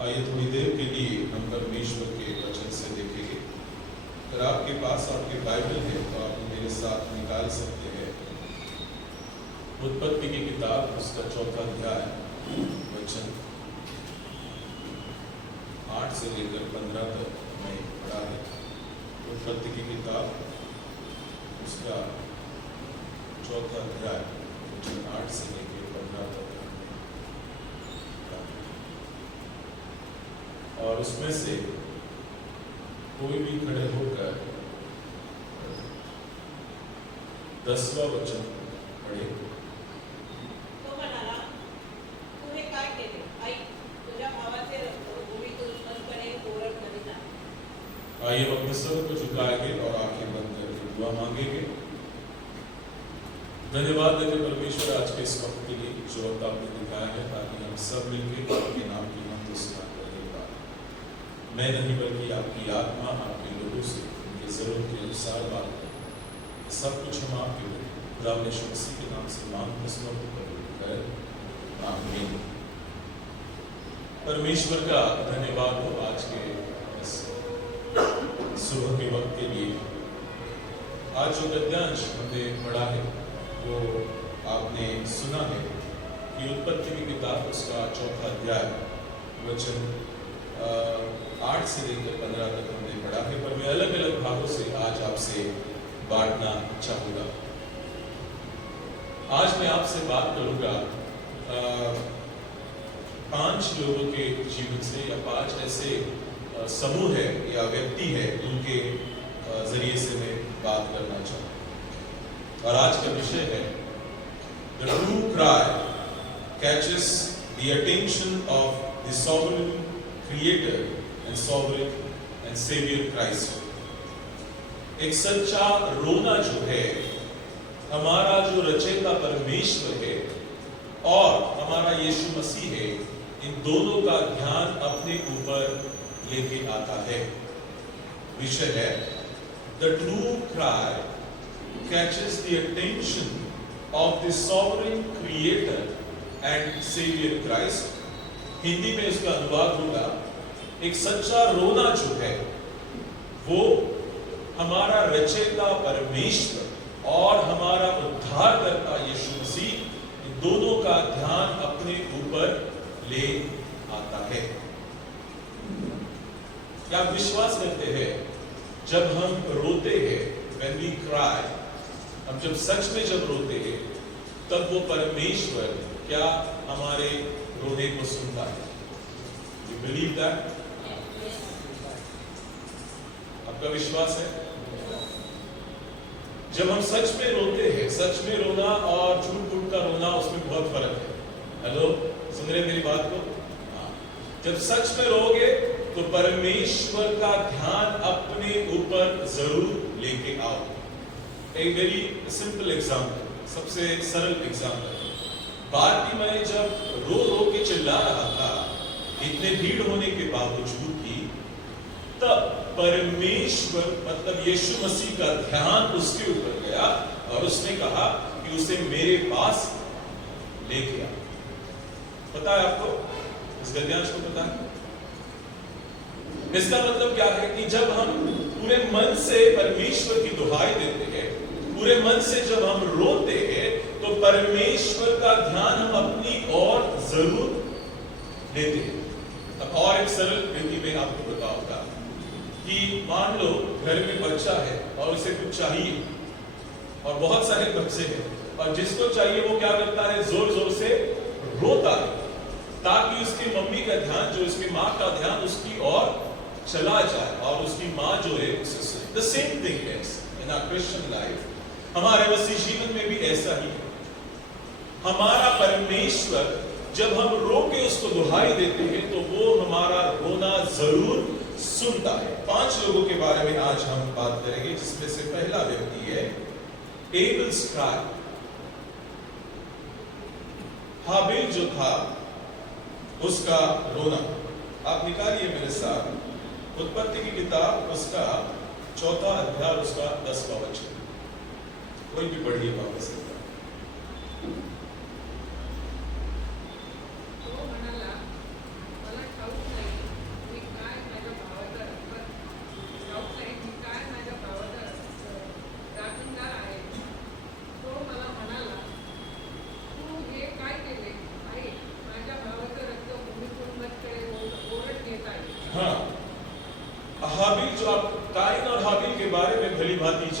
आइए थोड़ी देर के लिए हम परमेश्वर के वचन से देखेंगे। अगर आपके पास आपके बाइबल है तो आप मेरे साथ निकाल सकते हैं उत्पत्ति की किताब, उसका 4था अध्याय, वचन 8 से लेकर 15 तक मैं पढ़ा है। उत्पत्ति की किताब, उसका 4था अध्याय, वचन 8 से लेकर 15 तक। और उसमें से कोई भी खड़े होकर 10वां वचन पढ़े। तो म्हणाला, तू हे काय केले? ऐक, तुझ्या भावाचे रक्त भूमीतून उत्पन्नपणे ओरड नदी झाली। आइए हम अपने सर को झुकाएंगे और आंखें बंद करके दुआ मांगेंगे। धन्यवाद देते परमेश्वर आज के इस वक्त के लिए जो वक्त आपने दिखाया है, ताकि हम सब मिलकर आपके नाम की हम स्तुति करें। मैं नहीं बल्कि आपकी आत्मा आपके लोगों से उनकी जरूरत के अनुसार बात करें। सब कुछ हम आपके खुदा यीशु मसीह के नाम से मांग समर्पित कर आमीन। परमेश्वर का धन्यवाद हो आज के इस सुबह के वक्त के लिए। आज जो गद्यांश हमने पढ़ा है वो आपने सुना है कि उत्पत्ति की किताब, उसका 4था अध्याय, वचन 8 से लेकर 15 तक हमने पढ़ा है, पर मैं अलग अलग भागों से आज आपसे बांटना चाहूंगा। आज मैं आपसे बात करूंगा 5 लोगों के जीवन से, या 5 ऐसे समूह है या व्यक्ति है उनके जरिए से मैं बात करना चाहूंगा। और आज का विषय है the true cry catches the attention of the sovereign creator and sovereign and saviour Christ. एक सच्चा रोना जो है, हमारा जो रचयिता परमेश्वर है और हमारा यीशु मसीह है, इन दोनों का ध्यान अपने ऊपर लेके आता है। विषय है the true cry catches the attention of the sovereign creator and saviour Christ. Hindi में इसका अनुवाद होगा, एक सच्चा रोना जो है वो हमारा रचयिता परमेश्वर और हमारा उद्धारकर्ता यीशु मसीह, इन दोनों का ध्यान अपने ऊपर ले आता है। क्या आप विश्वास करते हैं जब हम रोते हैं, when we cry, हम जब सच में जब रोते हैं, तब वो परमेश्वर क्या हमारे रोने को सुनता है? You believe that? आपका विश्वास है? जब हम सच में रोते हैं, सच में रोना और झूठ फूट का रोना, उसमें बहुत फर्क है। हेलो, सुन रहे मेरी बात को? जब सच में रोगे तो परमेश्वर का ध्यान अपने ऊपर जरूर लेके आओ। एक वेरी सिंपल एग्जाम्पल, सबसे सरल एग्जाम्पल। बारतिमय जब रो रो के चिल्ला रहा था, इतने भीड़ होने के बावजूद भी, तब परमेश्वर मतलब यीशु मसीह का ध्यान उसके ऊपर गया और उसने कहा कि उसे मेरे पास लेके आ। पता है आपको? इस गद्यांश को पता है? इसका मतलब क्या है कि जब हम पूरे मन से परमेश्वर की दुहाई देते हैं, पूरे मन से जब हम रोते हैं, तो परमेश्वर का ध्यान हम अपनी ओर जरूर लेते हैं। अब और एक सरल विधि में आपको बताऊंगा कि मान लो घर में बच्चा है और उसे कुछ चाहिए, और बहुत सारे बच्चे हैं, और जिसको चाहिए वो क्या करता है? जोर जोर से रोता है, ताकि उसकी मम्मी का ध्यान, जो उसकी माँ का ध्यान उसकी ओर चला जाए और उसकी माँ जो है उसे। The same thing is in our Christian life. हमारे मसीह जीवन में भी ऐसा ही है। हमारा परमेश्वर जब हम रो के उसको दुहाई देते हैं तो वो हमारा रोना जरूर सुनता है। 5 लोगों के बारे में आज हम बात करेंगे, जिसमें से पहला व्यक्ति है एबल्स क्राई। हाबिल जो था उसका रोना। आप निकालिए मेरे साथ उत्पत्ति की किताब, उसका 4था अध्याय, उसका 10वां वचन। कोई भी पढ़िए वापस। तो म्हणाला, मला ठाऊक नाही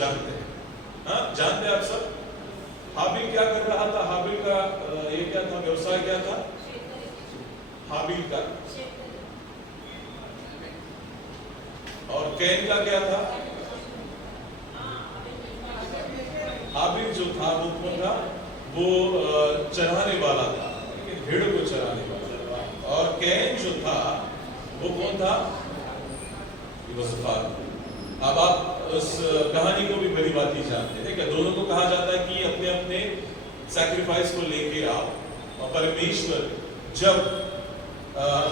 जानते हैं। हाँ, जानते हैं आप सब। हाबिल क्या कर रहा था? हाबिल का ये क्या था, व्यवसाय क्या था हाबिल का? और कैन का क्या था? हाबिल जो था वो कौन था? वो चराने वाला था, भेड़ को चराने वाला। और कैन जो था वो कौन था? अब आप उस कहानी को भी बड़ी बात ही जानते हैं क्या? दोनों को कहा जाता है कि अपने अपने सैक्रिफाइस को लेके आओ। और परमेश्वर जब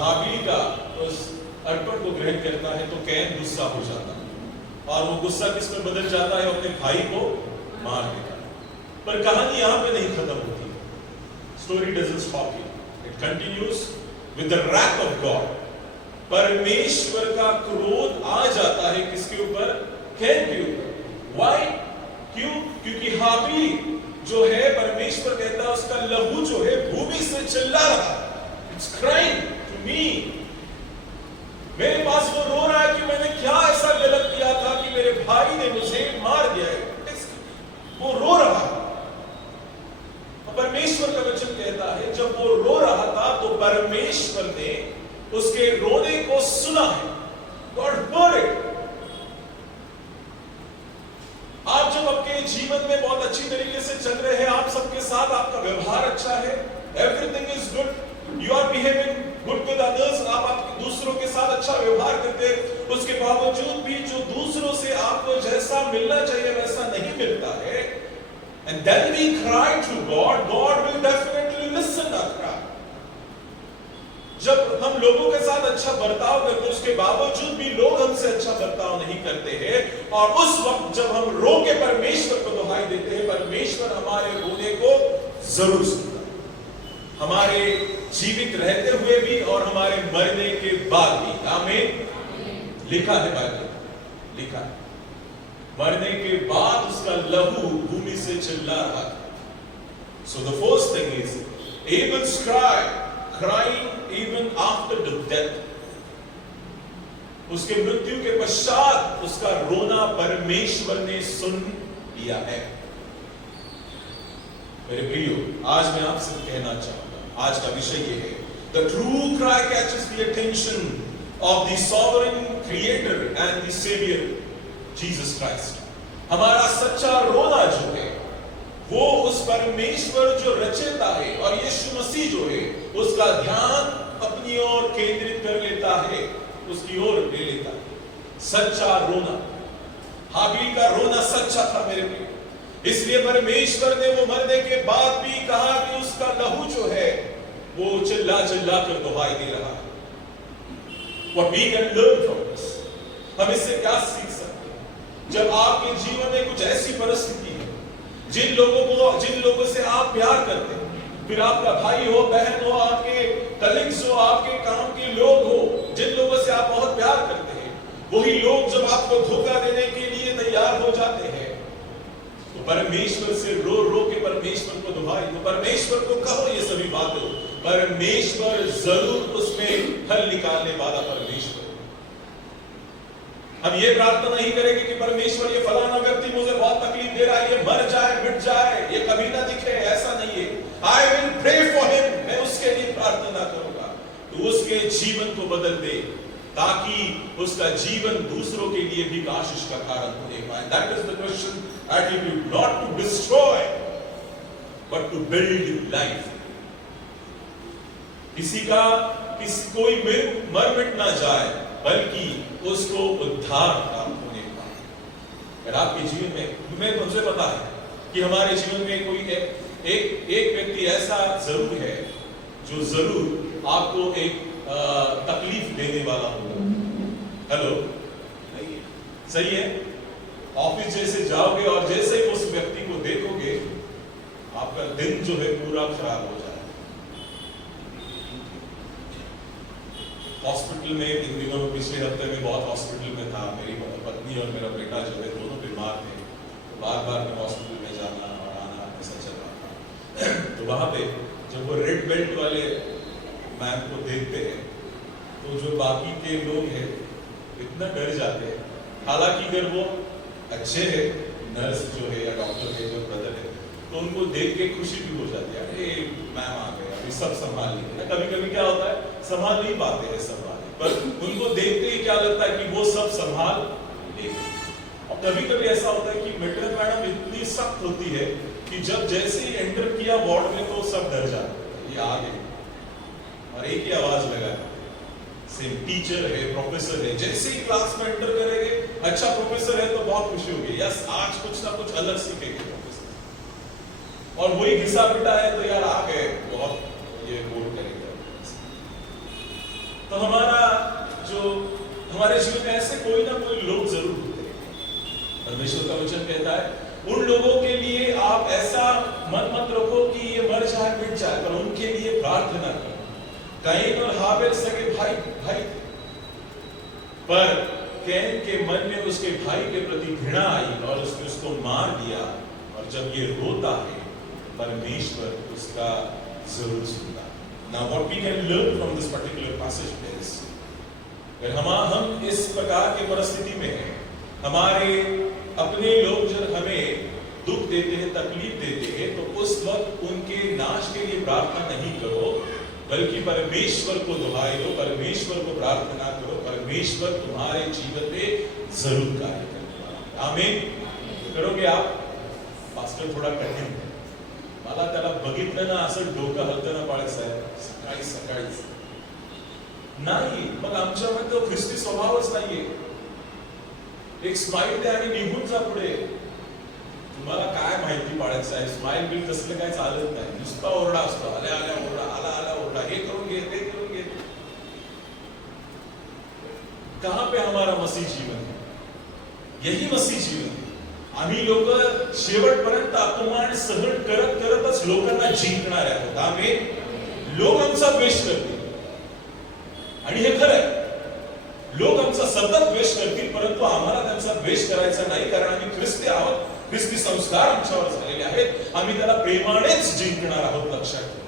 हाबिल का उस अर्पण को ग्रहण करता है तो कैन गुस्सा हो जाता है, और वो गुस्सा किस में बदल जाता है? अपने भाई को मार देता है। पर कहानी यहां पे नहीं खत्म होती। Story doesn't stop here, it continues with the wrath of God. परमेश्वर का क्रोध आ जाता है किसके ऊपर? कैन के ऊपर। व्हाई? क्यों? क्योंकि हाबिल जो है, परमेश्वर कहता है उसका लहू जो है भूमि से चिल्ला रहा, इट्स क्राइंग टू मी। मेरे पास वो रो रहा है कि मैंने क्या ऐसा गलत किया था कि मेरे भाई ने मुझे मार दिया है। वो रो रहा है। परमेश्वर का वचन कहता है जब वो रो रहा था तो परमेश्वर ने उसके रोने को सुना है। God heard it। आप जब अपने जीवन में बहुत अच्छी तरीके से चल रहे हैं, आप सबके साथ आपका व्यवहार अच्छा है, everything is good, you are behaving good with others, आप दूसरों के साथ अच्छा व्यवहार करते हैं, उसके बावजूद भी जो दूसरों से आपको जैसा मिलना चाहिए वैसा नहीं मिलता है, and then we cry to God, God will definitely listen our cry। जब हम लोगों के साथ अच्छा बर्ताव करते हैं, उसके बावजूद भी लोग हमसे अच्छा बर्ताव नहीं करते हैं, और उस वक्त जब हम रो के परमेश्वर को दुहाई देते हैं, परमेश्वर हमारे रोने को जरूर सुनता है, हमारे जीवित रहते हुए भी और हमारे मरने के बाद भी। आमीन। लिखा है बाइबल, लिखा है मरने के बाद उसका लहू भूमि से चिल्ला रहा था। So the first thing is Abel's cry, crying even after the death। उसके मृत्यु के पश्चात उसका रोना परमेश्वर ने सुन लिया है। मेरे प्रियो, आज मैं आपसे कहना चाहूंगा, आज का विषय ये है, the true cry catches the attention of the sovereign creator and the savior Jesus Christ। हमारा सच्चा रोना जो है वो उस परमेश्वर जो रचयिता है और यीशु मसीह जो है उसका ध्यान अपनी ओर केंद्रित कर लेता है, उसकी ओर ले लेता है। सच्चा रोना, हाबिल का रोना सच्चा था मेरे प्रिय, इसलिए परमेश्वर ने वो मरने के बाद भी कहा कि उसका लहू जो है वो चिल्ला चिल्ला कर दुहाई दे रहा है। What we can learn from this, हम इससे क्या सीख सकते हैं? जब आपके जीवन में कुछ ऐसी परिस्थिति है, जिन लोगों से आप प्यार करते हैं, फिर आपका भाई हो, बहन हो, आपके कलीग्स हो, आपके काम के लोग हो, जिन लोगों से आप बहुत प्यार करते हैं, वही लोग जब आपको धोखा देने के लिए तैयार हो जाते हैं, तो परमेश्वर से रो रो के परमेश्वर को दुहाई दो, परमेश्वर को कहो ये सभी बातें। परमेश्वर जरूर उसमें फल निकालने वाला परमेश्वर। हम ये प्रार्थना नहीं करेंगे कि परमेश्वर ये फलाना व्यक्ति मुझे बहुत तकलीफ दे रहा है, ये मर जाए, मिट जाए, ये कभी ना दिखे, ऐसा नहीं है। I will pray for him, मैं उसके लिए प्रार्थना करूंगा तो उसके जीवन को बदल दे, ताकि उसका जीवन दूसरों के लिए भी आशीष का कारण होने पाए। That is the Christian attitude, not to destroy, but to build life। कोई मर मिट ना जाए, बल्कि उसको उद्धार प्राप्त होने पाए। अगर आपके जीवन में मुझे पता है कि हमारे जीवन में कोई एक व्यक्ति ऐसा जरूर है जो जरूर आपको एक तकलीफ देने वाला होगा। हेलो, सही है? ऑफिस जैसे जाओगे और जैसे ही उस व्यक्ति को देखोगे, आपका दिन जो है पूरा खराब हो जाए। हॉस्पिटल में इन दिनों में, पिछले हफ्ते में बहुत हॉस्पिटल में था, मेरी पत्नी और मेरा बेटा जो है दोनों बीमार थे, तो बार बार मैं हॉस्पिटल में जाना और आना ऐसा चल रहा था। तो वहां पे जब वो रेड बेल्ट वाले मैम को देखते हैं तो जो बाकी के लोग हैं इतना डर जाते हैं। हालांकि अगर वो अच्छे हैं, नर्स जो है या डॉक्टर है जो ब्रदर है, तो उनको देख के खुशी भी हो जाती है, अरे मैम आ गए, अभी सब संभाल लेंगे। कभी कभी क्या होता है, संभाल नहीं पाते हैं सब वाले, पर उनको देखते ही क्या लगता है कि वो सब संभाल लेंगे। और कभी कभी ऐसा होता है कि मेट्रन मैडम इतनी सख्त होती है कि जब जैसे ही एंटर किया वार्ड में तो सब डर जाते हैं, ये आ गए, और एक ही आवाज लगा, सेम टीचर है, प्रोफेसर है, जैसे ही क्लास में एंटर करेंगे, अच्छा प्रोफेसर है तो बहुत खुशी होगी, यस आज कुछ ना कुछ अलग सीखेंगे प्रोफेसर, और वही घिसा पिटा है तो यार आ गए, बहुत ये बोल करेंगे। तो हमारे जीवन में ऐसे कोई ना कोई लोग जरूर होते हैं। परमेश्वर का वचन कहता है उन लोगों के लिए आप ऐसा मन मत रखो कि ये मर जाए मिट जाए, पर उनके लिए प्रार्थना करो। कैन और हाबिल सगे भाई, पर कैन के मन में उसके भाई के प्रति घृणा आई और उसने उसको मार दिया, और जब ये रोता है परमेश्वर उसका जरूर सुनता। Now what we can learn from this particular passage is, अगर हम इस प्रकार के परिस्थिति में हैं, हमारे अपने लोग जब हमें दुख देते हैं, तकलीफ देते हैं, तो उस वक्त उनके नाश के लिए प्रार्थना नहीं करो, बल्कि परमेश्वर को दुहाई दो, परमेश्वर को प्रार्थना करो, परमेश्वर तुम्हारे जीवन में जरूर कार्य करने वाला है। आमीन। करोगे आप? पास्टर थोडा कठीण आहे, मला त्याला बघितलं ना असं डोकं हलतं ना पाळायचं सकाळीच नाही, मग आमच्यामध्ये तो ख्रिस्ती स्वभावच नाहीये। एक स्माइल द्या आणि निघून जा पुढे। तुम्हाला काय माहिती पाळायचं आहे, स्माइल बिल तसलं काय चालत नाही, नुसता ओरडा असतो, आल्या आल्या ओरडा, आला ओरडा, हे करून घे ते करून घे। कहां पे हमारा मसीह जीवन है? यही मसीह जीवन है। आम्ही लोक शेवटपर्यंत अपमान सहन करत करतच लोकांना जिंकणार आहोत। आम्ही लोक आमचा द्वेष करतील, आणि हे खरं आहे, लोक आमचा सतत द्वेष करतील, परंतु आम्हाला त्यांचा द्वेष करायचा नाही, कारण आम्ही ख्रिस्ती आहोत, ख्रिस्ती संस्कार आमच्यावर झालेले आहेत, आम्ही त्याला प्रेमानेच जिंकणार आहोत। लक्षात ठेवा,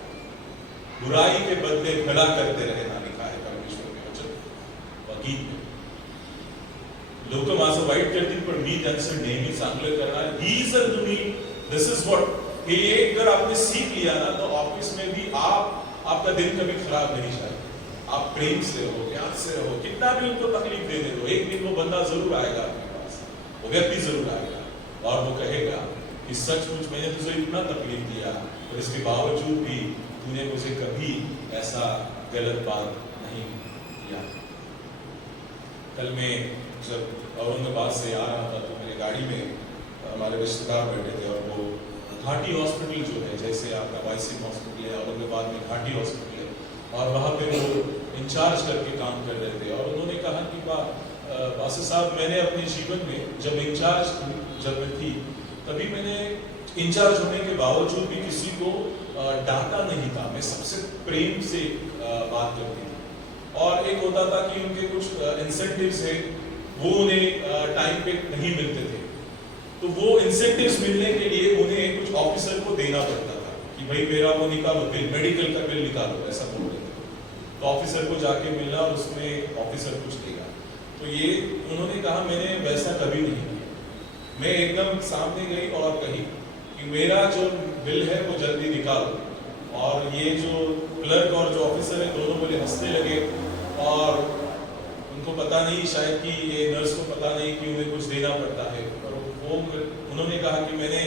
बुराई के बदले भला करते रहना लिखा है परमेश्वर के वचन। गीत लोक माझं वाईट करतील, पण मी त्यांचं नेहमी चांगलं करणार। ही जर तुम्ही दिस इज व्हाट, हे एक अगर आपने सीख लिया ना, तो ऑफिस में भी आपका दिन कभी खराब नहीं जाएगा। आप प्रेम से रहो, प्यार से रहो, कितना भी उनको तकलीफ देने दो, एक दिन वो बंदा जरूर आएगा आपके पास, वो व्यक्ति जरूर आएगा, और वो कहेगा कि सचमुच मैंने तुझे इतना तकलीफ दिया, और इसके बावजूद भी तूने मुझे कभी ऐसा गलत बात नहीं किया। कल मैं जब औरंगाबाद से आ रहा था, तो मेरे गाड़ी में हमारे रिश्तेदार बैठे थे, और वो घाटी हॉस्पिटल जो है, जैसे आपका वाईसीएम हॉस्पिटल है, औरंगाबाद में घाटी हॉस्पिटल है, और वहाँ पे वो इंचार्ज करके काम कर रहे थे। और उन्होंने कहा कि बासु साहब, मैंने अपने जीवन में जब मैं थी, तभी मैंने इंचार्ज होने के बावजूद भी किसी को डांटा नहीं था, मैं सबसे प्रेम से बात करती थी। और एक होता था कि उनके कुछ इंसेंटिव्स है, वो उन्हें टाइम पे नहीं मिलते थे, तो वो इंसेंटिव्स मिलने के लिए उन्हें कुछ ऑफिसर को देना पड़ता था कि भाई मेरा वो निकालो बिल, मेडिकल का बिल निकालो, ऐसा बोल रहे थे। तो ऑफिसर को जाके मिलना, और उसमें ऑफिसर कुछ देगा। तो ये उन्होंने कहा, मैंने वैसा कभी नहीं किया। मैं एकदम सामने गई और कही कि मेरा जो बिल है वो जल्दी निकालो। और ये जो क्लर्क और जो ऑफिसर है, दोनों बोले, हंसने लगे, और उनको पता नहीं शायद कि ये नर्स को पता नहीं कि उन्हें कुछ देना पड़ता है। और वो उन्होंने कहा कि मैंने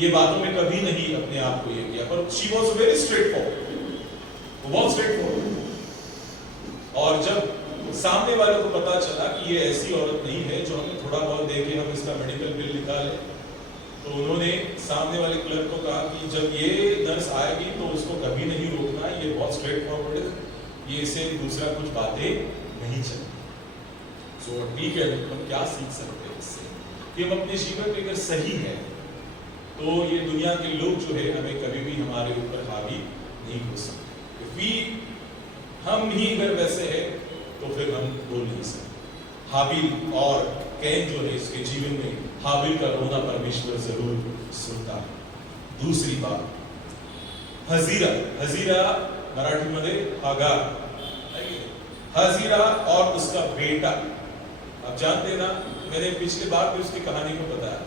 ये बातों में कभी नहीं अपने आप को ये किया, पर she was very straight forward, बहुत स्ट्रेट फॉरवर्ड। और जब सामने वाले को पता चला कि ये ऐसी औरत नहीं है जो हमें थोड़ा बहुत दे के हम इसका मेडिकल बिल निकाले, तो उन्होंने सामने वाले क्लर्क को कहा कि जब ये नर्स आएगी तो उसको कभी नहीं रोकना है, ये बहुत स्ट्रेट फॉरवर्ड है, ये इसे दूसरा कुछ बातें नहीं चलती। सो ठीक है, हम क्या सीख सकते हैं इससे कि हम अपने जीवन में अगर सही है, तो ये दुनिया के लोग जो है हमें कभी भी हमारे ऊपर हावी नहीं हो सकते। हम ही अगर वैसे है तो फिर हम बोल नहीं सकते। हाबिल और कैन जो है, इसके जीवन में हाबिल का रोना परमेश्वर जरूर सुनता है। दूसरी बात, हजीरा मराठी मध्ये हागार, हजीरा और उसका बेटा। आप जानते ना, मैंने पिछले बार भी उसकी कहानी को बताया।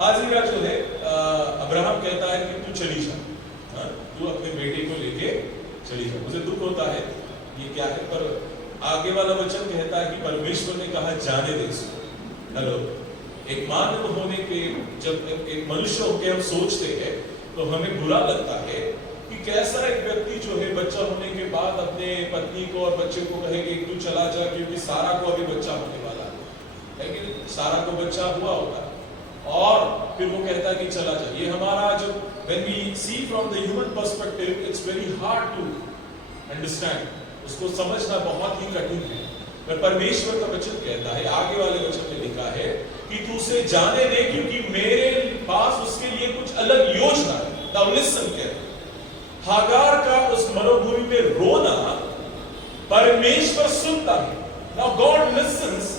हाजिरा जो है अब्राहम कहता है कि तू चली जा, हाँ, तू अपने बेटे को लेके चली जा। मुझे दुख होता है ये क्या है, पर आगे वाला वचन कहता है कि परमेश्वर ने कहा जाने दे इसको। हेलो, एक मानव होने के जब एक मनुष्य होकर हम सोचते हैं तो हमें बुरा लगता है कि कैसा एक व्यक्ति जो है बच्चा होने के बाद अपने पत्नी को और बच्चे को कहे कि तू चला जा, क्योंकि सारा को अभी बच्चा होने वाला है कि सारा को बच्चा हुआ होगा और फिर वो कहता है कि चला जा। ये हमारा जो when we see from the human perspective it's very hard to understand, उसको समझना बहुत ही कठिन है। पर परमेश्वर का वचन कहता है, आगे वाले वचन में लिखा है कि तू उसे जाने दे क्योंकि मेरे पास उसके लिए कुछ अलग योजना है। Now listen carefully, हागार का उस मरुभूमि में रोना परमेश्वर सुनता है। Now God listens,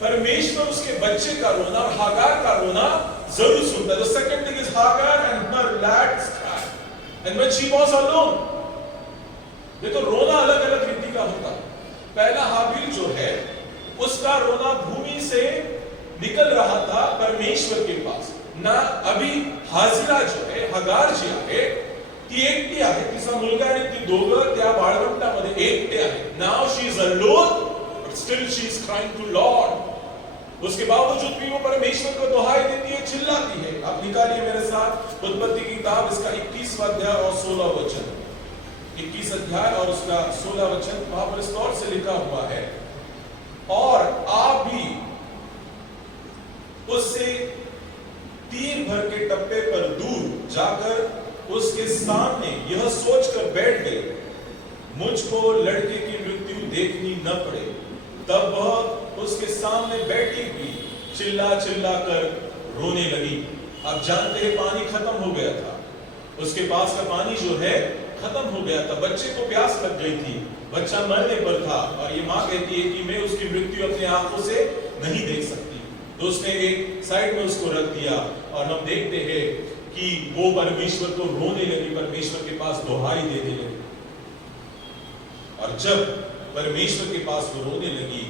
परमेश्वर उसके बच्चे का रोना और हागार का रोना जरूर सुनता है। The second thing is Hagar and her lad's cry, and when she was alone, ये तो रोना अलग अलग रीति का होता है। पहला हाबिल जो है उसका रोना भूमि से निकल रहा था परमेश्वर के पास ना। अभी हाजिरा जो है हगार जी आहे ती एकटी आहे, तिचा मुलगा आणि ती दोघं त्या बाळवंटामध्ये एकटे आहे। Now she is alone but still she is crying to Lord. उसके बावजूद भी वो परमेश्वर को दुहाई देती है, चिल्लाती है। आप निकालिए मेरे साथ उत्पत्ति की किताब इसका 21वां अध्याय और 16वां वचन। 21 अध्याय और उसका 16 वचन, वहां पर इस तौर से लिखा हुआ है, और आप भी उससे तीर भर के टप्पे पर दूर जाकर उसके सामने यह सोचकर बैठ गए मुझको लड़के की मृत्यु देखनी न पड़े। तब वह उसके सामने बैठी हुई चिल्ला चिल्ला कर रोने लगी। आप जानते हैं पानी खत्म हो गया था, उसके पास का पानी जो है खत्म हो गया था, बच्चे को प्यास लग गई थी, बच्चा मरने पर था और ये मां कहती है कि मैं उसकी मृत्यु अपने आंखों से नहीं देख सकती। तो उसने एक साइड में उसको रख दिया और हम देखते हैं कि वो परमेश्वर को रोने लगी, परमेश्वर के पास दुहाई देने लगी। और जब परमेश्वर के पास वो रोने लगी,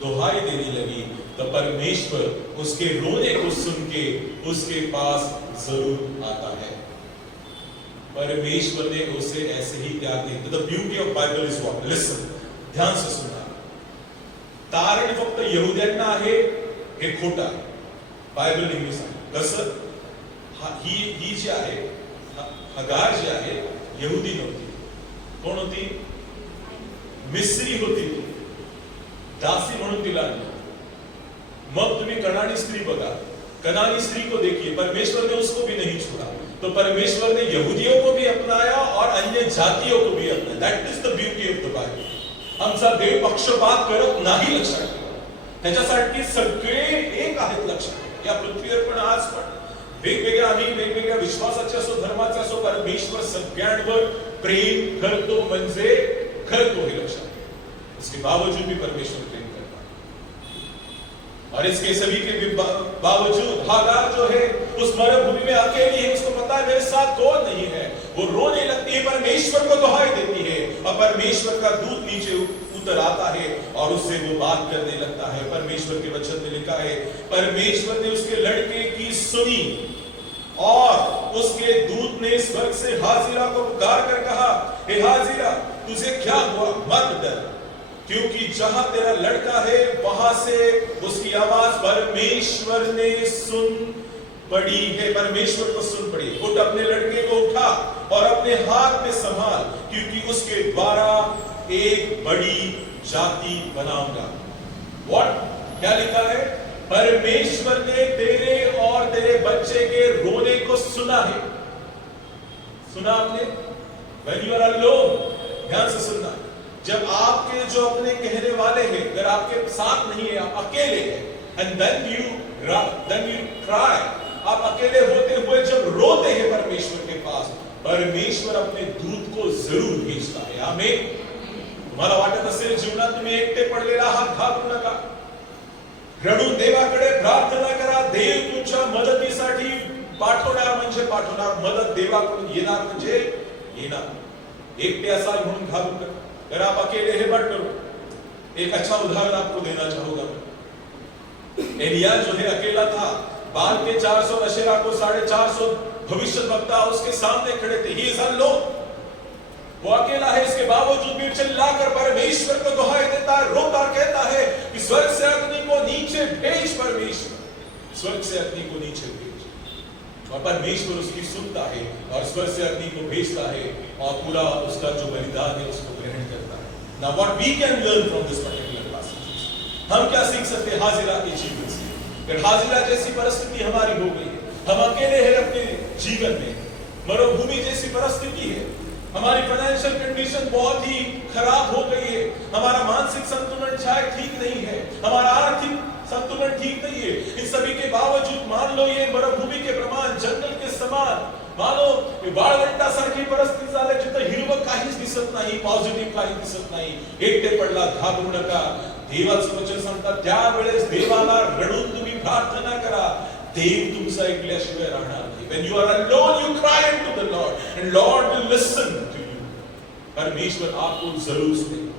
दुहाई देने लगी, तो परमेश्वर उसके रोने को सुन के उसके पास जरूर आता है। परमेश्वर ने उसे ऐसे ही त्याग दिया। The beauty of Bible is what? Listen, ध्यान से सुनना। तारण फक्त यहुद्यांना आहे हे खोटं आहे, बायबल नेहमी सांगते। कसं ही जी आहे हगार जी आहे यहुदी नव्हती, कोण होती? मिस्री होती, दासी म्हणून तिला आणलं। मग तुम्ही कनानी स्त्री बघा, कनानी स्त्री को देखिए, परमेश्वर ने उसको भी नहीं छोड़ा। तो परमेश्वर ने यहूदियों को भी अपनाया और अन्य जातियों को भी अपनाया। That is the beauty of the Bible. आमचा देव पक्षपात करत नाही, लक्षात ठेवा। त्याच्यासाठी सगळे एक आहेत, लक्षात ठेवा। या पृथ्वीवर पण आज पण वेगवेगळ्या आम्ही वेगवेगळ्या विश्वासाचे असो, धर्माचे असो, परमेश्वर सगळ्यांवर प्रेम करतो, म्हणजे करतो, हे लक्षात ठेवा। इसके बावजूद भी परमेश्वर प्रेम करता है। और इसके सभी के बावजूद हागार जो है उस मरुभूमि में अकेली है, उसको पता है मेरे साथ कोई नहीं है। वो रोने लगती है, परमेश्वर को दुहाई देती है और परमेश्वर का दूत नीचे उतर आता है और उससे वो बात करने लगता है। परमेश्वर के वचन में लिखा है, परमेश्वर ने उसके लड़के की सुनी और उसके दूत ने स्वर्ग से हाजिरा को पुकार कर कहा, हे हाजिरा, तुझे क्या हुआ? मत डर, क्योंकि जहां तेरा लड़का है वहां से उसकी आवाज परमेश्वर ने सुन पड़ी है, परमेश्वर को सुन पड़ी। उठ, अपने लड़के को उठा और अपने हाथ में संभाल, क्योंकि उसके द्वारा एक बड़ी जाति बनाऊंगा। व्हाट? क्या लिखा है? परमेश्वर ने तेरे और तेरे बच्चे के रोने को सुना है। सुना आपने? When you are alone, ध्यान से सुनना। जब आपके जो अपने कहने वाले हैं, अगर आपके साथ नहीं है, आप अकेले हैं, and then you cry, आप अकेले होते हुए जब रोते हैं परमेश्वर के पास, परमेश्वर अपने दूत को जरूर भेजता है। आमीन। तुम्हाला वाटत असेल जीवनात तुम्ही एकटे पडलेले आहात, घाबरू नका, रडून देवाकडे प्रार्थना करा। देव तुमच्या मदतीसाठी पाठवणार म्हणजे पाठवणार, मदत देवाकडून येणार म्हणजे येणार। एकटे असाल म्हणून घाबरू नका। अगर आप अकेले हैं मत डरो। एक अच्छा उदाहरण आपको देना चाहूंगा। एलिया जो है अकेला था, बाल के 400 अशेरा को 450 भविष्यद्वक्ता उसके सामने खड़े थे। ही इज अलोन, वो अकेला है, इसके बावजूद भी चिल्लाकर परमेश्वर को दुहाई देता है, रोता कहता है कि स्वर्ग से अग्नि को नीचे भेज परमेश्वर, स्वर्ग से अग्नि को नीचे भेज। और परमेश्वर उसकी सुनता है और स्वर्ग से अग्नि को भेजता है और पूरा उसका जो बलिदान है उसको ग्रहण करता है। Now what we can learn from this particular passage, हम क्या सीख सकते हैं हाजिरा के जीवन से? अगर हाजिरा जैसी परिस्थिति हमारी हो गई है, हम अकेले हैं अपने जीवन में, मरुभूमि जैसी परिस्थिति है, हमारी फाइनेंशियल कंडीशन बहुत ही खराब हो गई है, हमारा मानसिक संतुलन शायद ठीक नहीं है, हमारा आर्थिक संतुलन ठीक नहीं है, इन सभी के बावजूद मान लो ये मरुभूमी के प्रमाण, जंगल के समान, मानो वाळवंटा सारखी परिस्थिती झाली जिथे हिरवं काहीच दिसत नाही, पॉझिटिव्ह काही दिसत नाही, एकटे पडला घाबरू नका। देवाचं वचन सांगतात त्यावेळेस देवाला रडून तुम्ही प्रार्थना करा, देव तुमचं ऐकल्याशिवाय राहणार नाही। When you are alone you cry unto the Lord and Lord will listen to you। परमेश्वर आपको जरूर सुनेगा।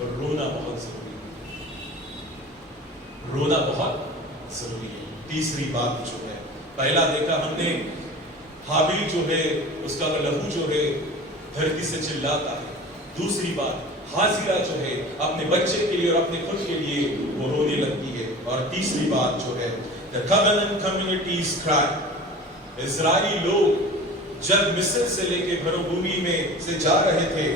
और रोना बहुत जरूरी है, रोना बहुत जरूरी है। तीसरी बात जो है, पहला देखा हमने हाबिल जो है उसका लहू जो है धरती से चिल्लाता है, दूसरी बात हाजिरा जो है अपने बच्चे के लिए और अपने खुद के लिए वो रोने लगती है, और तीसरी बात जो है the covenant communities cry। Israeli लोग जब मिस्र से लेके मरुभूमि में से जा रहे थे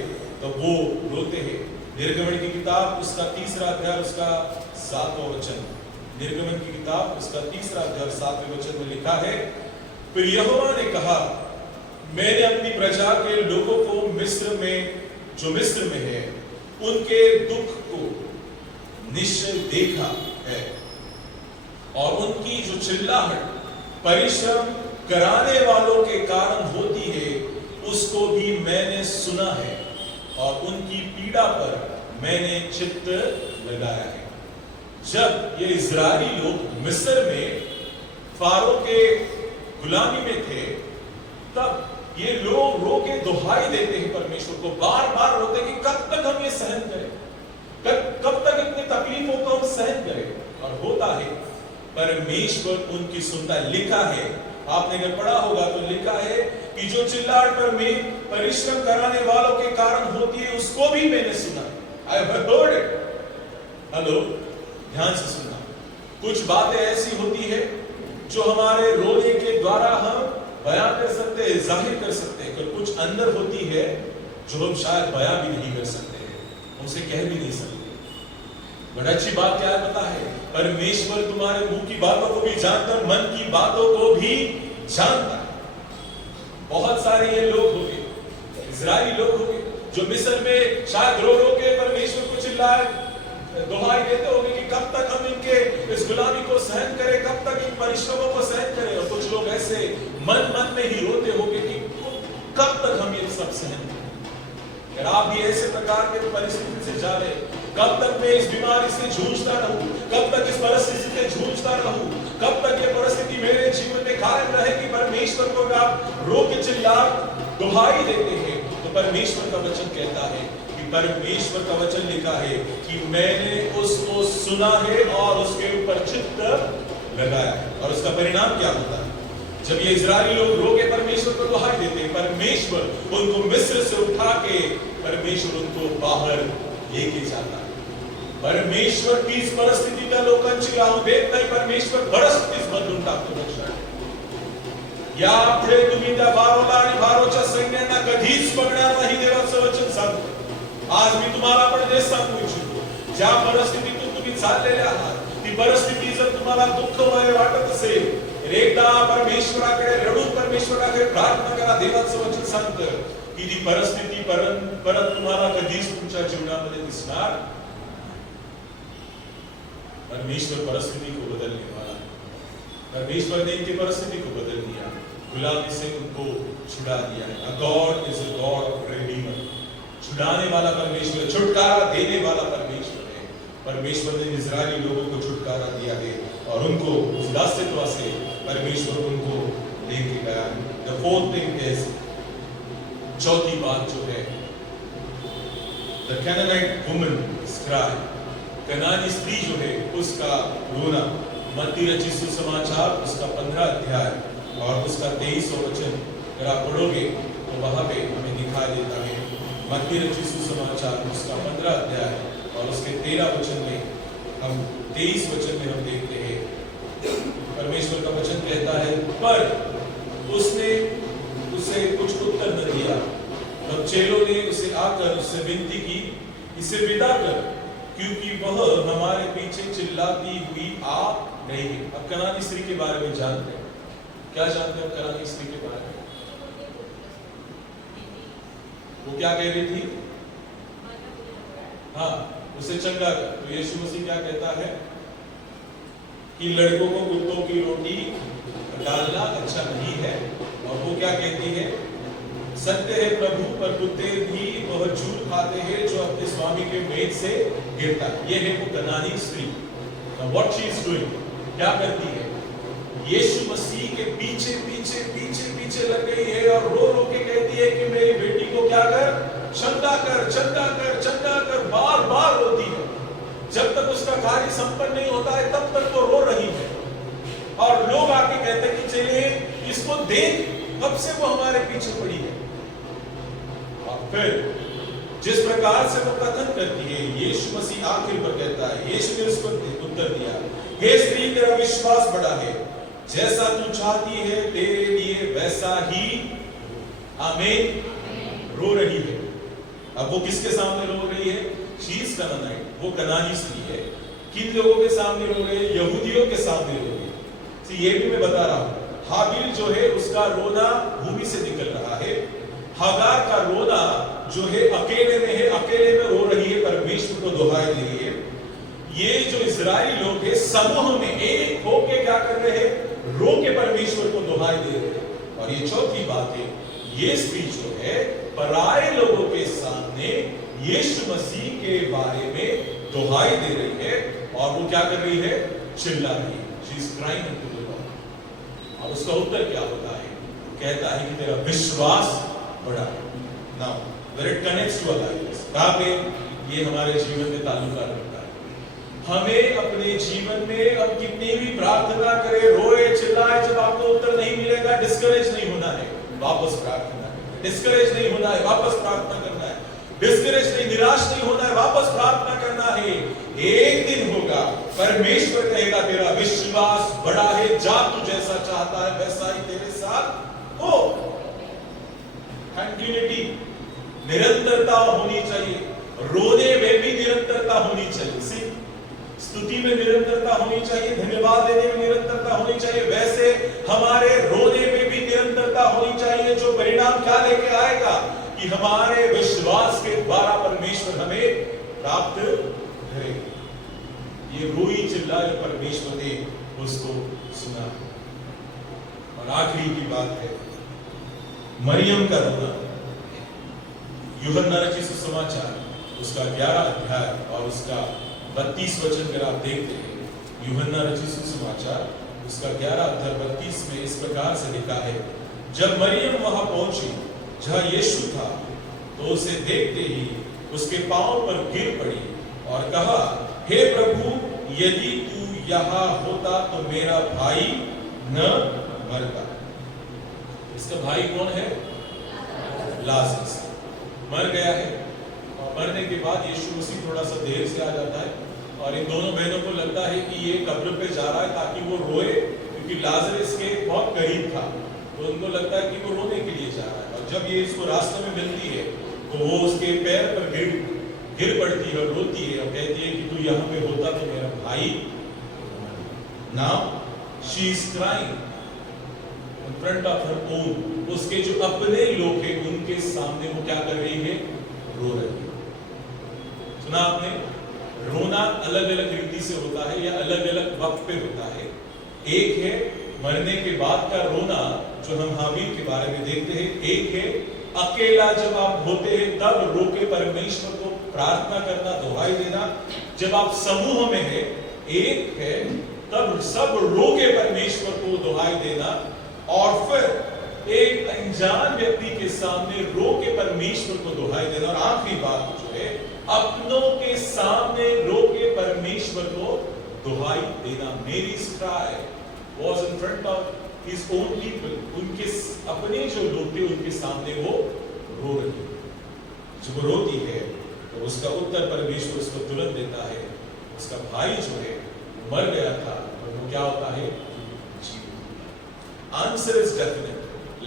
तो वो रोते हैं। निर्गमन की किताब उसका 3रा अध्याय उसका 7वां वचन, निर्गमन की किताब उसका 3रा अध्याय 7वें वचन में लिखा है, फिर यहोवा ने कहा मैंने अपनी प्रजा के लोगों को मिस्र में है उनके दुख को निश्चय देखा है, और उनकी जो चिल्लाहट परिश्रम कराने वालों के कारण होती है उसको भी मैंने सुना है, और उनकी पीड़ा पर मैंने चित्त लगाया है। जब ये इजरायली लोग मिस्र में फारो के गुलामी में थे, तब ये लोग रो के दुहाई देते हैं परमेश्वर को, बार बार रोते कि कब तक हम ये सहन करें, कब तक इतनी तकलीफों को हम सहन करें। और होता है परमेश्वर उनकी सुनता। लिखा है, आपने अगर पढ़ा होगा तो लिखा है कि जो चिल्लाहट परिश्रम कराने वालों के कारण होती है उसको भी मैंने सुना। I have heard it. Hello, ध्यान से सुनना। कुछ बातें ऐसी होती है जो हमारे रोने के द्वारा हम बयां कर सकते हैं, जाहिर कर सकते हैं, पर कुछ अंदर होती है जो हम शायद बयां भी नहीं कर सकते हैं, उनसे कह भी नहीं सकते। बड़ी अच्छी बात क्या है पता है, परमेश्वर तुम्हारे मुंह की बातों को भी जानता है, मन की बातों को भी जानता है। बहुत सारे ये लोग हो गए, इजरायली लोग हो गए, जो मिस्र में शायद रो रो के परमेश्वर को चिल्लाए, दुहाई देते होंगे कि कब तक हम इनके इस गुलामी को सहन करें, कब तक इन परिश्रमों को सहन करें। और कुछ लोग ऐसे मन में ही रोते होंगे कि कब तक हम ये सब सहन करें। अगर आप भी ऐसे प्रकार के परिस्थिति से जा रहे, कब तक मैं इस बीमारी से जूझता रहूं, कब तक इस परिस्थिति से जूझता रहूं, कब तक ये परिस्थिति मेरे जीवन में कायम रहेगी। परमेश्वर को आप रो के चिल्ला दुहाई देते हैं, तो परमेश्वर का वचन कहता है, परमेश्वर का वचन लिखा है कि मैंने उसको सुना है और उसके ऊपर चित्त लगाया है। और उसका परिणाम क्या होता है? जब ये इजरायली लोग रो के परमेश्वर को दुहाई देते हैं, परमेश्वर उनको मिस्र से उठा के परमेश्वर उनको बाहर लेके जाता है। परमेश्वर की इस परिस्थिती त्या लोकांची राह देत नाही, परमेश्वर परिस्थितीच बदलून टाकतो। लक्षात या पुढे तुम्ही त्या फारोला आणि फारोच्या सैन्यांना कधीच बघणार नाही, देवाचं वचन सांगतो। आज मी तुम्हाला पण ते सांगू इच्छितो, ज्या परिस्थितीतून तुम्ही चाललेले आहात, ती परिस्थिती जर तुम्हाला दुःखमय वाटत असेल, एकदा परमेश्वराकडे रडून परमेश्वराकडे प्रार्थना करा। देवाचं वचन सांगतं की ती परिस्थिती परत तुम्हाला कधीच तुमच्या जीवनामध्ये दिसणार। परमेश्वर परिस्थिति को बदलने वाला, परमेश्वर ने इनकी परिस्थिति को बदल दिया, गुलामी से उनको छुड़ा दिया है। God is a God of Redeemer. छुड़ाने वाला परमेश्वर, छुटकारा देने वाला परमेश्वर है। परमेश्वर ने इजरायली लोगों को छुटकारा दिया है और उनको उस दासत्व से परमेश्वर उनको लेके गया। The fourth thing is, चौथी बात जो है, the Canaanite woman's cry, कनानी स्त्री जो है उसका रोना। मत्ती रचित सुसमाचार उसका 15 अध्याय और उसका 23 वचन अगर आप पढ़ोगे तो वहां पे हमें दिखाई देता है। मत्ती रचित सुसमाचार उसका 15 अध्याय और उसके 13 वचन में हम 23 वचन में हम देखते हैं परमेश्वर का वचन कहता है, पर उसने उसे कुछ उत्तर न दिया। तब चेलों ने उसे आकर उससे विनती की, इसे विदा कर, क्योंकि वह हमारे पीछे चिल्लाती हुई आ रही है। अब कनानी स्त्री के बारे में जानते हैं, क्या जानते हैं कनानी स्त्री के बारे में? वो क्या कह रही थी? हाँ, उसे चंगा कर। तो यीशु मसीह क्या कहता है कि लड़कों को कुत्तों की रोटी डालना अच्छा नहीं है। और वो क्या कहती है? सत्य है प्रभु, पर कुत्ते भी वह झूठ खाते हैं जो अपने स्वामी के मेज से गिरता है। ये है वो कनानी स्त्री। व्हाट शी इज डूइंग, क्या करती है? यीशु मसीह के पीछे पीछे पीछे पीछे लग गई है और रो रो के कहती है कि मेरी बेटी को क्या कर, चंगा कर, चंगा कर, चंगा कर, बार बार रोती है। जब तक उसका कार्य संपन्न नहीं होता है तब तक तो रो रही है। और लोग आके कहते हैं कि चलिए इसको देख, कब से वो हमारे पीछे पड़ी है। और फिर जिस प्रकार से वो कथन करती है, यीशु मसीह आखिर पर कहता है, यीशु ने उसको उत्तर दिया, हे स्त्री तेरा विश्वास बड़ा है, जैसा तू चाहती है तेरे लिए वैसा ही। आमीन। रो रही है। अब वो किसके सामने रो रही है? शी इज कनानाइट, वो कनानी स्त्री है। किन लोगों के सामने रो रही है? यहूदियों के सामने रो रही है। ये भी मैं बता रहा हूं, हाबिल जो है उसका रोना भूमि से निकल रहा है। हगार का रोना जो है अकेले में है, अकेले में रो रही है, परमेश्वर को दुहाई दे रही है। ये जो इजरायली लोग है समूह में एक होके क्या कर रहे हैं? रो के परमेश्वर को दुहाई दे रहे हैं। और ये चौथी बात है, ये स्त्री जो है पराये लोगों के सामने यीशु मसीह के बारे में दुहाई दे रही है। और वो क्या कर रही है? चिल्ला रही है। She is crying unto the Lord. और उसका उत्तर क्या होता है? कहता है कि तेरा विश्वास बड़ा है। Now where it connects to our lives, कहां पे ये हमारे जीवन में ताल्लुक रखता है? हमें अपने जीवन में अब कितनी भी प्रार्थना करें, रोए चिल्लाए, जब आपको उत्तर नहीं मिलेगा, डिस्करेज नहीं होना है, वापस प्रार्थना करना है। डिस्करेज नहीं होना है, वापस प्रार्थना करना है। डिस्करेज नहीं, निराश नहीं होना है, वापस प्रार्थना करना है। एक दिन होगा, परमेश्वर कहेगा तेरा विश्वास बड़ा है, जा तू जैसा चाहता है वैसा ही तेरे साथ हो। कंटिन्यूटी, निरंतरता होनी चाहिए। रोने में भी निरंतरता होनी चाहिए। स्तुति में निरंतरता होनी चाहिए, धन्यवाद देने में निरंतरता होनी चाहिए। वैसे हमारे रोने में भी निरंतरता होनी चाहिए, जो परिणाम क्या लेके आएगा कि हमारे विश्वास के द्वारा परमेश्वर हमें प्राप्त करेगा। ये रोई चिल्लाए परमेश्वर ने उसको सुना। और आखिरी की बात है मरियम का रोना। यूहन्ना रचित सुसमाचार उसका 11 अध्याय और उसका 32 वचन अगर आप देखते हैं, यूहन्ना रचित सुसमाचार उसका 11 अध्याय 32 में इस प्रकार से लिखा है, जब मरियम वहां पहुंची जहां यीशु था, तो उसे देखते ही उसके पांव पर गिर पड़ी और कहा, हे प्रभु, यदि तू यहां होता तो मेरा भाई न मरता। इसका भाई कौन है? लाजरस मर गया है। और मरने के बाद यीशु मसीह थोड़ा सा देर से आ जाता है और इन दोनों बहनों को लगता है कि ये कब्र पे जा रहा है ताकि वो रोए, क्योंकि लाजरस के बहुत करीब था, तो उनको लगता है कि वो रोने के लिए जा रहा है। और जब ये इसको रास्ते में मिलती है तो वो उसके पैर पर गिर पड़ती है और रोती है और कहती है कि तू यहाँ पे होता तो मेरा भाई। Now she is crying in front of her own. उसके जो अपने लोग हैं उनके सामने वो क्या कर रही है? रो रही है। सुना आपने? रोना अलग अलग रीति से होता है या अलग अलग वक्त पे होता है। एक है मरने के बाद का रोना जो हम हाबिल के बारे में देखते हैं। एक है अकेला जब आप होते हैं तब रो के परमेश्वर को प्रार्थना करना, दुहाई देना। जब आप समूह में है, एक है तब सब रो के परमेश्वर को दुहाई देना, और फिर एक अनजान व्यक्ति के सामने रो के परमेश्वर को दुहाई देना। और आखिरी बात जो है अपनों के सामने रो के परमेश्वर को दुहाई देना, Mary's cry was in front of his own people, उनके अपने जो लोग थे उनके सामने वो रो रही है। जब वो रोती है तो उसका उत्तर परमेश्वर उसको तुरंत देता है। उसका भाई जो है मर गया था और वो क्या होता है, answer is definite,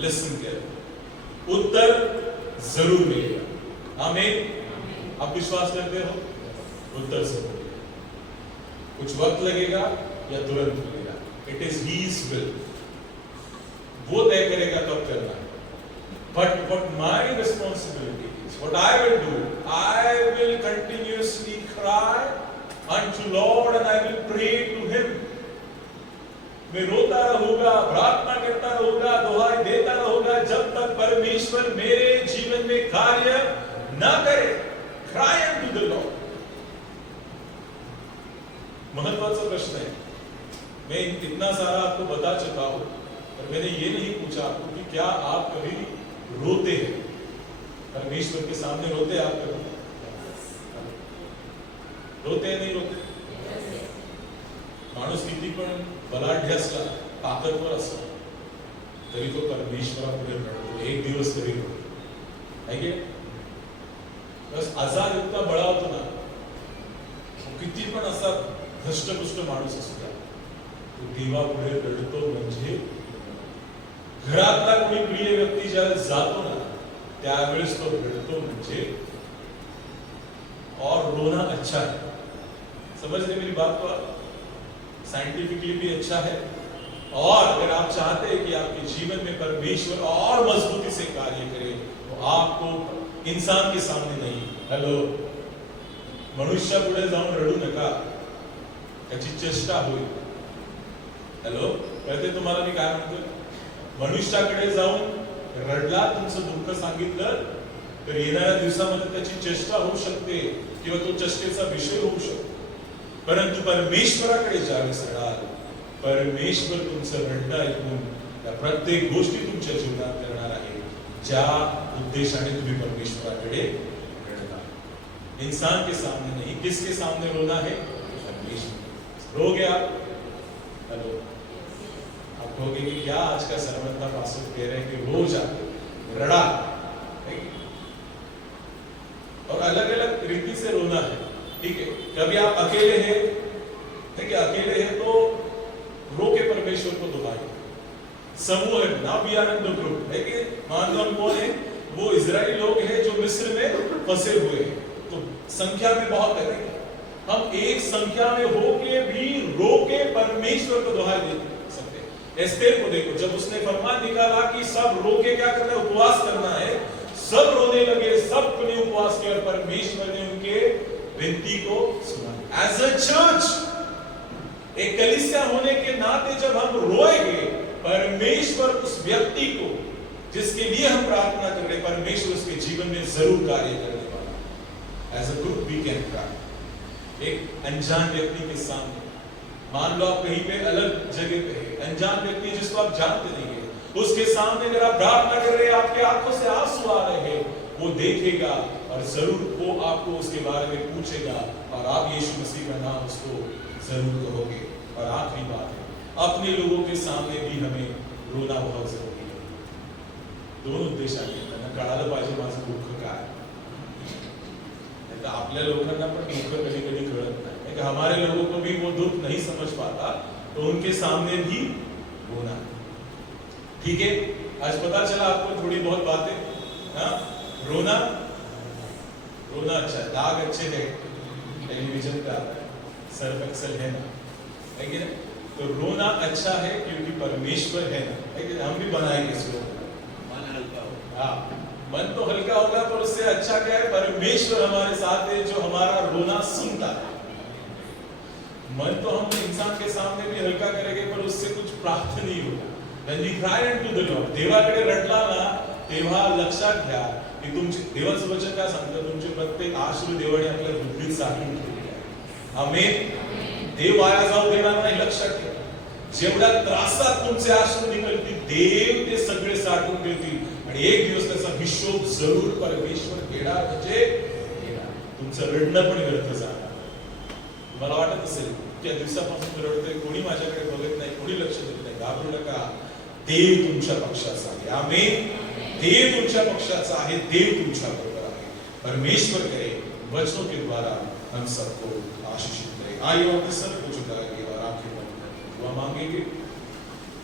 listen carefully, उत्तर जरूर मिलेगा। आमीन। आप विश्वास करते हो? उत्तर जरूर मिलेगा, कुछ वक्त लगेगा या तुरंत मिलेगा। इट इज हीज विल, वो तय करेगा कब करना है। But what my responsibility is, what I will do, I will continuously cry unto Lord and I will pray to him. मैं रोता रहूंगा, प्रार्थना करता रहूंगा, दुहाई देता रहूंगा जब तक परमेश्वर मेरे जीवन में कार्य ना करे। Cry unto the Lord. महत्वाचा प्रश्न है। मैं इतना सारा आपको बता चुका हूं, पर मैंने ये नहीं पूछा आपको कि क्या आप कभी रोते हैं परमेश्वर के सामने? रोते आप कभी? रोते हैं नहीं रोते? माणूस किती पण बलाढ्य असला, ताकदवर असला तरी तो परमेश्वरापुढे रडतो, एक दिवस तरी रडतो, है की? बस आजार इतका बळावतो ना, किती पण असा धष्टपुष्ट माणूस असू द्या, तो देवापुढे रडतो। म्हणजे घरातला कोणी प्रिय व्यक्ती ज्यावेळेस जातो ना त्यावेळेस तो रडतो। म्हणजे और रोना अच्छा है, समझ रहे मेरी बात को? आप साइंटिफिकली भी अच्छा है। और अगर आप चाहते हैं कि आपके जीवन में परमेश्वर और मजबूती से कार्य करे तो आपको इंसान के सामने नहीं, हेलो, मनुष्य पुढे जाऊन रडू नका, त्याची चेष्टा होईल। हेलो, कळते तुम्हाला मी काय म्हणतोय? मनुष्याकडे जाऊन रडला, तुमचं दुःख सांगितलं तर येणाऱ्या दिवसामध्ये त्याची चेष्टा होऊ शकते किंवा तो चेष्टेचा विषय होऊ शकतो। परंतु परमेश्वराकडे ज्यावेळेस रडाल, परमेश्वर तुमचं रडणं ऐकून त्या प्रत्येक गोष्टी तुमच्या जीवनात करणार आहे ज्या उद्देशाने तुम्ही परमेश्वराकडे रडता। इंसान के सामने नहीं, किसके सामने रोना है? परमेश्वर। रोगे आप? हेलो, आप कहोगे कि क्या आज का सर्मन का पास्टर कह रहे हैं कि रोज आके रड़ा, और अलग अलग रीति से रोना है, ठीक है? कभी आप अकेले हैं, ठीक है, अकेले हैं तो रो के परमेश्वर को दुहाई। समूह है, now we are in the group, है कि? मान लो हम कौन है? वो इजरायली लोग हैं जो मिस्र में फंसे हुए हैं, तो संख्या में बहुत है। हम एक संख्या में होके भी रो के परमेश्वर को दुहाई दे सकते। एस्तेर को देखो, जब उसने फरमान निकाला कि सब रो के क्या करना है, उपवास करना है, सब रोने लगे, सबने उपवास किया, परमेश्वर ने उनके विनती को सुना। एज अ चर्च, एक कलीसिया होने के नाते जब हम रोएंगे, परमेश्वर उस व्यक्ति को जिसके लिए हम प्रार्थना कर रहे, परमेश्वर उसके जीवन में जरूर कार्य करने वाला। As a group we can cry. एक अनजान व्यक्ति के सामने, मान लो आप कहीं पे अलग जगह पे है, अनजान व्यक्ति जिसको आप जानते नहीं है, उसके सामने अगर आप प्रार्थना कर रहे हैं, आपके आंखों से आंसू आ रहे हैं, वो देखेगा और जरूर वो आपको उसके बारे में पूछेगा और आप यीशु मसीह का नाम उसको जरूर कहोगे। और आखिरी बात है, अपने लोगों के सामने भी हमें रोना बहुत जरूरी है। दोन उद्देशाने त्यांना कळालं पाहिजे माझं दुःख काय, आपल्या लोकांना पण दुःख कधी कधी कळत नाही, हमारे लोगों को भी वो दुख नहीं समझ पाता, तो उनके सामने भी रोना। ठीक है, आज पता चला आपको थोड़ी बहुत बातें। हाँ, रोना रोना अच्छा है, दाग अच्छे हैं, टेलीविजन पे आता है, सर्फ एक्सेल है ना, है कि नहीं? तो रोना अच्छा है क्योंकि परमेश्वर है ना, है कि हम भी बनाएंगे इसको, मन हल्का हो। हाँ, मन तो हल्का होगा, पर उससे अच्छा क्या है, परमेश्वर हमारे साथ है जो हमारा रोना सुनता है। मन तो हम इंसान के सामने भी हल्का करेंगे, पर उससे कुछ प्राप्त नहीं होगा। When we cry unto the Lord, देवाकडे रडला ना, तेव्हा लक्षात घ्या की तुमचे देवाचं वचन काय सांगतं, तुमचे प्रत्येक आश्रू देवाने आपल्या बुद्धीत साठवून ठेवले आहे। आमेन। देव वाया जाऊ देणार नाही, लक्षात ठेवा। जेवढ्या त्रासात तुमचे आश्रू निघतील, देव ते सगळे साठवून ठेवतील आणि एक दिवस त्याचा हिशोब जरूर परमेश्वर घेणार, म्हणजे घेणार। तुमचं रडणं पण व्यर्थ जाणार। तुम्हाला वाटत असेल इतक्या दिवसापासून रडतोय, कोणी माझ्याकडे बघत नाही, कोणी लक्ष देत नाही, घाबरू नका, देव तुमच्या पक्षाचा आहे. आमेन. देव तुमच्या पक्षाचा आहे, देव तुमच्या बरोबर आहे. परमेश्वर करे वचनों के द्वारा हम सबको आशीषित करे. आइए वापस सर को झुका के और आंखें बंद करके दुआ मांगेंगे.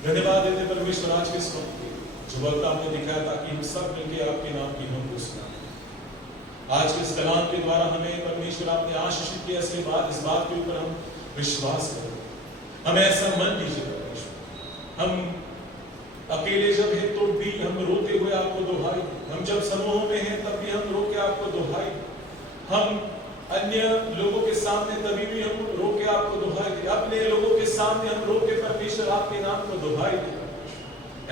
धन्यवाद देते परमेश्वर आज के इस वक्त के जो वक्त आपने दिखाया ताकि हम सब मिलकर आपके नाम की हम को सुनाएं. आज के इस कलाम के द्वारा हमें परमेश्वर आपने आशीषित किया, इसके बाद इस बात के ऊपर हम विश्वास करें. हमें ऐसा मन दीजिए परमेश्वर. हम अकेले जब हैं तो भी हम रोते हुए आपको दोहाई, हम जब समूहों में हैं तब भी हम रो के आपको दोहाई, हम अन्य लोगों के सामने तभी भी हम रो के आपको दोहाई दे, अपने लोगों के सामने हम रो के परमेश्वर आपके नाम को दोहाई दे.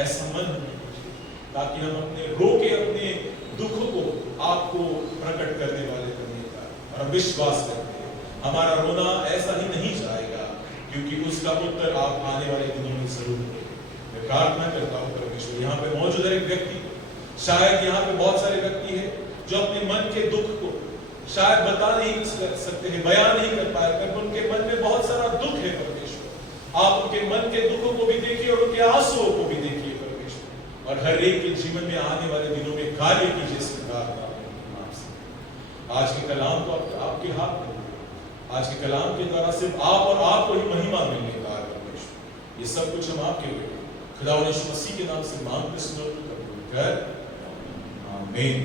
ऐसा मन हमें दीजिए ताकि हम अपने रो के अपने दुखों को आपको प्रकट करने वाले बनने का. और हम विश्वास करते हैं हमारा रोना ऐसा ही नहीं जाएगा, क्योंकि उसका उत्तर आप आने वाले दिनों में जरूर देंगे. मैं प्रार्थना करता हूँ परमेश्वर, यहाँ पे मौजूद एक व्यक्ति, शायद यहाँ पे बहुत सारे व्यक्ति हैं जो अपने मन के दुख को शायद बता नहीं सकते हैं, बयान नहीं कर पाए, पर उनके मन में बहुत सारा दुख है परमेश्वर. आप उनके मन के दुखों को भी देखिए और उनके आंसुओं को भी देखिए परमेश्वर, और हर एक के जीवन में आने वाले दिनों में कार्य कीजिए. आज के कलाम को आपके हाथ में, आज के कलाम के द्वारा सिर्फ आप और आपको ही महिमा मिलने का परमेश्वर. ये सब कुछ हम आपके लिए खुदा यीशु मसीह के नाम से मांगते सुनो कर. आमीन.